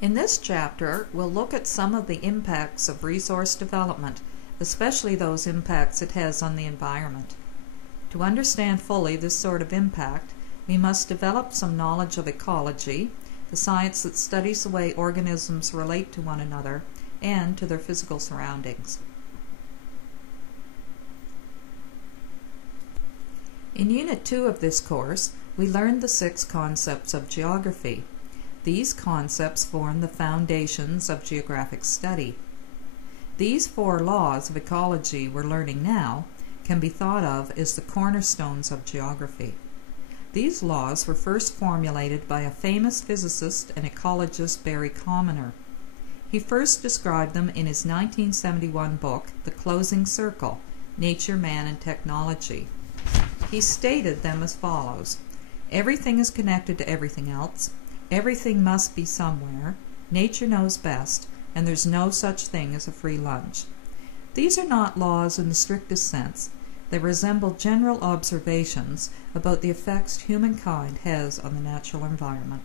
In this chapter, we'll look at some of the impacts of resource development, especially those impacts it has on the environment. To understand fully this sort of impact, we must develop some knowledge of ecology, the science that studies the way organisms relate to one another and to their physical surroundings. In Unit 2 of this course, we learned the 6 concepts of geography. These concepts form the foundations of geographic study. These 4 laws of ecology we're learning now can be thought of as the cornerstones of geography. These laws were first formulated by a famous physicist and ecologist, Barry Commoner. He first described them in his 1971 book, The Closing Circle: Nature, Man, and Technology. He stated them as follows: everything is connected to everything else, everything must be somewhere, nature knows best, and there's no such thing as a free lunch. These are not laws in the strictest sense. They resemble general observations about the effects humankind has on the natural environment.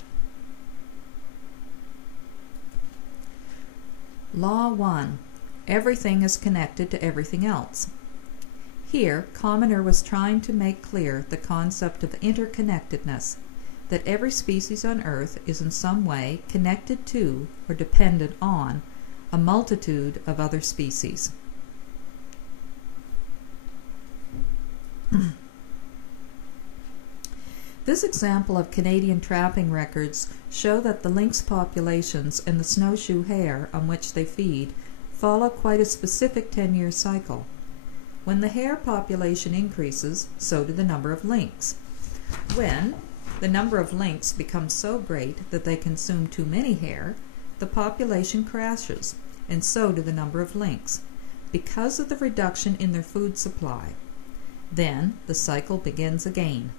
Law 1. Everything is connected to everything else. Here, Commoner was trying to make clear the concept of interconnectedness, that every species on Earth is in some way connected to or dependent on a multitude of other species. This example of Canadian trapping records show that the lynx populations and the snowshoe hare on which they feed follow quite a specific 10-year cycle. When the hare population increases, so do the number of lynx. When the number of lynx becomes so great that they consume too many hare, the population crashes, and so do the number of lynx, because of the reduction in their food supply. Then the cycle begins again.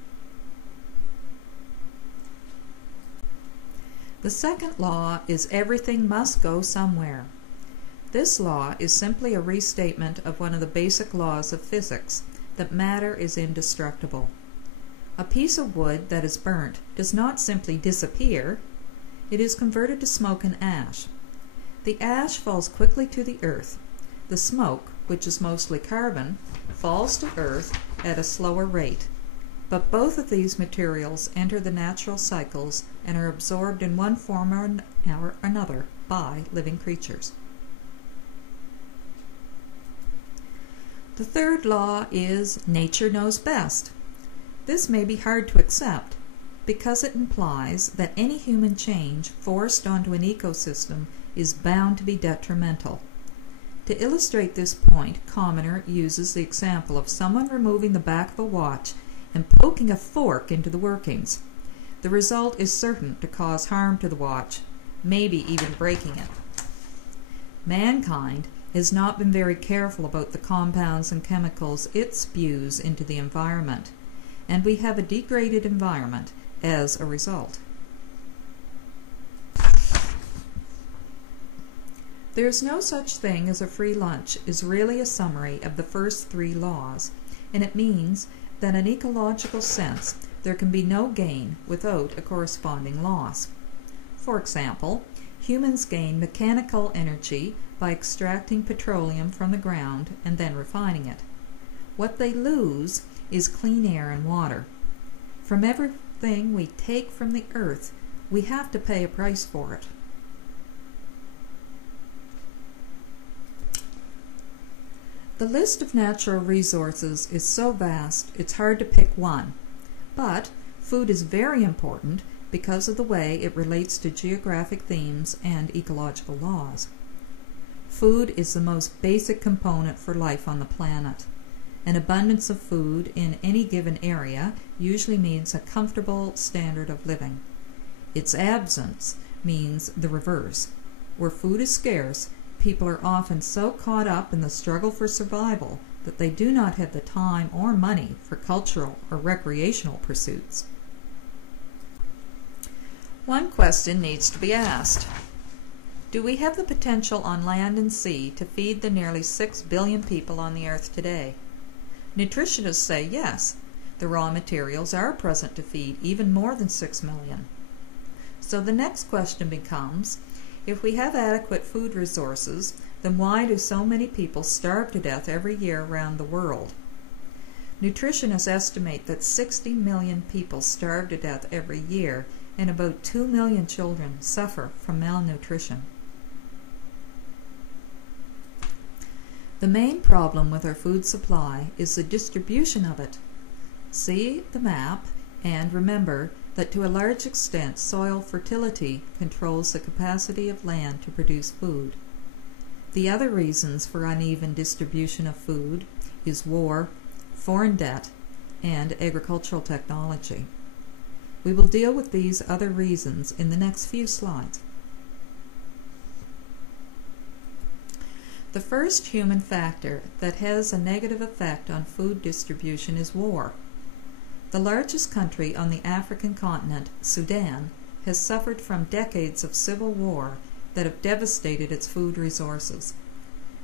The second law is everything must go somewhere. This law is simply a restatement of one of the basic laws of physics, that matter is indestructible. A piece of wood that is burnt does not simply disappear, it is converted to smoke and ash. The ash falls quickly to the earth. The smoke, which is mostly carbon, falls to earth at a slower rate. But both of these materials enter the natural cycles and are absorbed in one form or another by living creatures. The third law is nature knows best. This may be hard to accept because it implies that any human change forced onto an ecosystem is bound to be detrimental. To illustrate this point, Commoner uses the example of someone removing the back of a watch and poking a fork into the workings. The result is certain to cause harm to the watch, maybe even breaking it. Mankind has not been very careful about the compounds and chemicals it spews into the environment, and we have a degraded environment as a result. There's no such thing as a free lunch is really a summary of the first 3 laws, and it means that in ecological sense there can be no gain without a corresponding loss. For example, humans gain mechanical energy by extracting petroleum from the ground and then refining it. What they lose is clean air and water. From everything we take from the earth, we have to pay a price for it. The list of natural resources is so vast it's hard to pick one, but food is very important because of the way it relates to geographic themes and ecological laws. Food is the most basic component for life on the planet. An abundance of food in any given area usually means a comfortable standard of living. Its absence means the reverse. Where food is scarce, people are often so caught up in the struggle for survival that they do not have the time or money for cultural or recreational pursuits. One question needs to be asked. Do we have the potential on land and sea to feed the nearly 6 billion people on the earth today? Nutritionists say yes, the raw materials are present to feed even more than 6 million. So the next question becomes, If we have adequate food resources, then why do so many people starve to death every year around the world? Nutritionists estimate that 60 million people starve to death every year, and about 2 million children suffer from malnutrition. The main problem with our food supply is the distribution of it. See the map and remember that to a large extent soil fertility controls the capacity of land to produce food. The other reasons for uneven distribution of food is war, foreign debt, and agricultural technology. We will deal with these other reasons in the next few slides. The first human factor that has a negative effect on food distribution is war. The largest country on the African continent, Sudan, has suffered from decades of civil war that have devastated its food resources.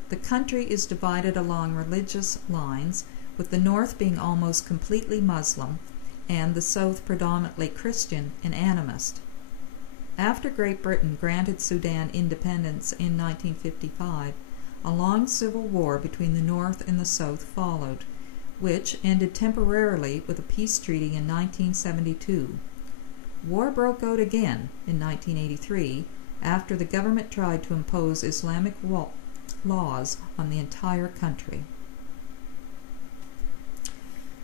The country is divided along religious lines, with the north being almost completely Muslim and the south predominantly Christian and animist. After Great Britain granted Sudan independence in 1955, a long civil war between the north and the south followed, which ended temporarily with a peace treaty in 1972. War broke out again in 1983 after the government tried to impose Islamic laws on the entire country.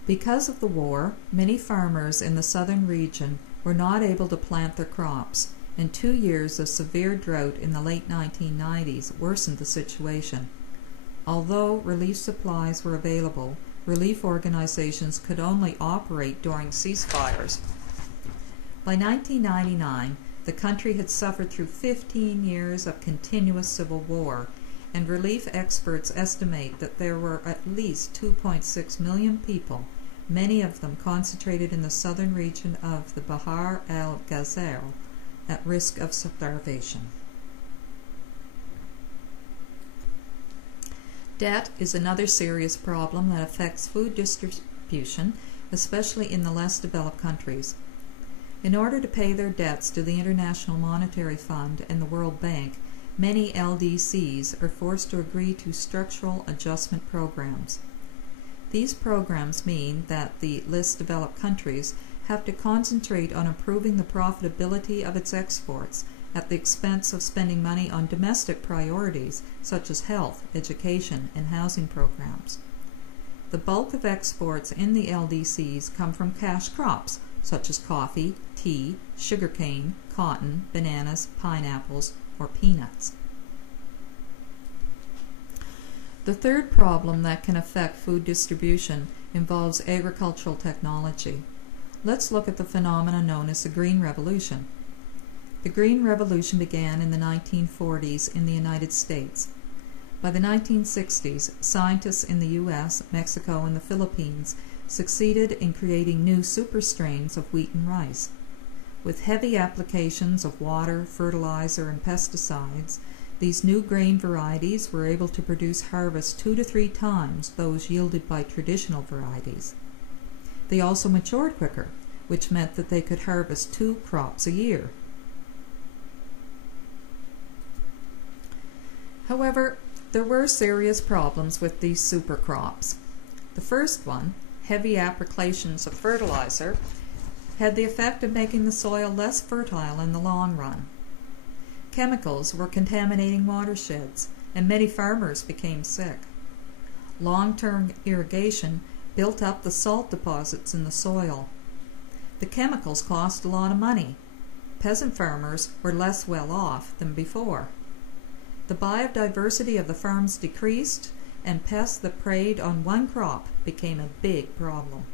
Because of the war, many farmers in the southern region were not able to plant their crops, and 2 years of severe drought in the late 1990s worsened the situation. Although relief supplies were available, relief organizations could only operate during ceasefires. By 1999, the country had suffered through 15 years of continuous civil war, and relief experts estimate that there were at least 2.6 million people, many of them concentrated in the southern region of the Bahr al-Ghazal, at risk of starvation. Debt is another serious problem that affects food distribution, especially in the less developed countries. In order to pay their debts to the International Monetary Fund and the World Bank, many LDCs are forced to agree to structural adjustment programs. These programs mean that the less developed countries have to concentrate on improving the profitability of its exports at the expense of spending money on domestic priorities such as health, education, and housing programs. The bulk of exports in the LDCs come from cash crops such as coffee, tea, sugarcane, cotton, bananas, pineapples, or peanuts. The third problem that can affect food distribution involves agricultural technology. Let's look at the phenomenon known as the Green Revolution. The Green Revolution began in the 1940s in the United States. By the 1960s, scientists in the US, Mexico, and the Philippines succeeded in creating new super strains of wheat and rice. With heavy applications of water, fertilizer, and pesticides, these new grain varieties were able to produce harvests 2 to 3 times those yielded by traditional varieties. They also matured quicker, which meant that they could harvest 2 crops a year. However, there were serious problems with these super crops. The first one, heavy applications of fertilizer, had the effect of making the soil less fertile in the long run. Chemicals were contaminating watersheds, and many farmers became sick. Long-term irrigation built up the salt deposits in the soil. The chemicals cost a lot of money. Peasant farmers were less well off than before. The biodiversity of the farms decreased, and pests that preyed on one crop became a big problem.